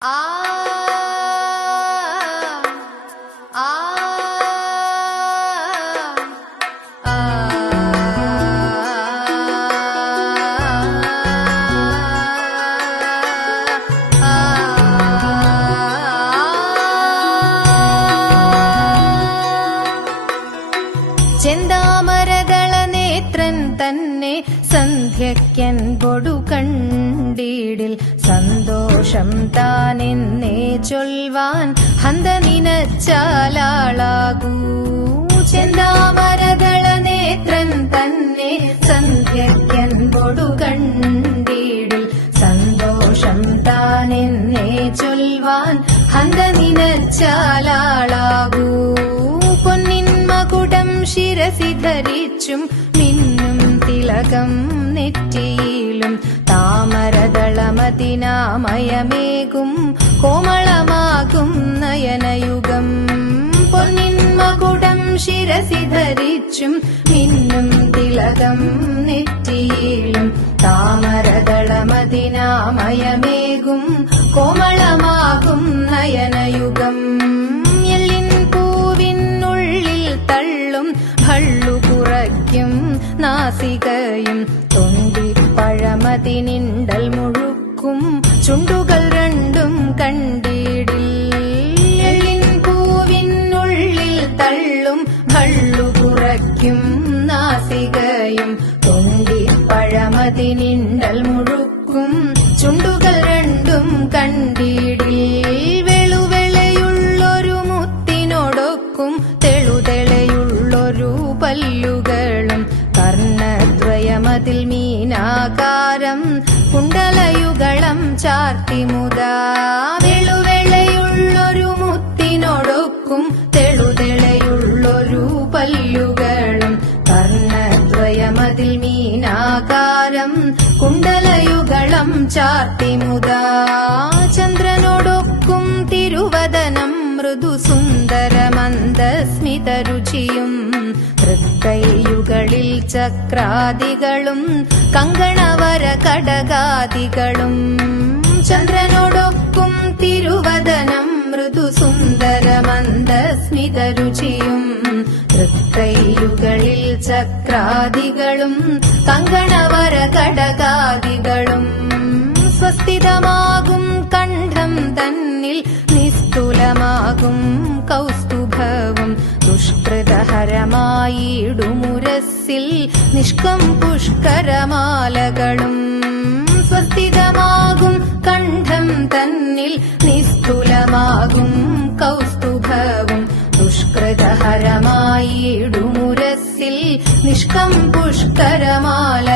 Ah. തന്നെ സന്ധ്യയ്ക്കൻ പൊടു കണ്ടീടിൽ സന്തോഷം താനെന്നേ ചൊൽവാൻ ഹന്ത നിനച്ചാലാളാകൂ ചെന്താമരദള നേത്രൻ തന്നെ സന്ധ്യക്കൻ പൊടു കണ്ടീടിൽ സന്തോഷം താനെന്നേ ചൊൽവാൻ ഹന്ത നിനച്ചാലാളാകൂ പൊന്നിൻ മകുടം ശിരസി ധരിച്ചും മിന്നും തിലകം നെറ്റിയിലും താമരതളമതിനാമയമേകും കോമളമാകും നയനയുഗം. പൊന്നിന്മകുടം ശിരസി ധരിച്ചും മിന്നും തിലകം നെറ്റിയിലും താമരതളമതിനാമയമേകും കോമളമാകും നയനയുഗം. കുറയ്ക്കും പഴമതി തൊണ്ടിപ്പഴമതിനിണ്ടൽ മുഴുക്കും ചുണ്ടുകൾ രണ്ടും കണ്ടിടിൽ പൂവിനുള്ളിൽ തള്ളും കള്ളു കുറയ്ക്കും നാസികയും തൊണ്ടി പഴമതിനിണ്ടൽ മുഴുക്കും ചുണ്ടുകൾ രണ്ടും കണ്ടിടിൽ വെളുവെളയുള്ളൊരു മുത്തിനോടൊക്കും ചാർത്തി മുതാ വെളുവെളയുള്ളൊരു മുത്തിനോടൊക്കും പല്ലുകളും മീനാകാരം ചന്ദ്രനോടൊക്കും തിരുവദനം മൃദു സുന്ദരമന്ദസ്മിതരുചിയും തൃക്കൈയുകളിൽ ചക്രാദികളും കങ്കണവര കടകാദികളും ചന്ദ്രനോടൊക്കും തിരുവദനം മൃദു സുന്ദരമന്ദസ്മിതരുചിയും തൃക്കൈയുകളിൽ ചക്രാദികളും കങ്കണവര കടകാദികളും സ്വസ്ഥിതമാകും കണ്ഠം തന്നിൽ നിസ്തുലമാകും കൗസ്തുഭവും ദുഷ്കൃതഹരമായിടുമുരസിൽ നിഷ്കം പുഷ്കരമാലകളും സ്വസ്ഥിതമാകും നിഷ്കം പുഷ്കരമാലകളും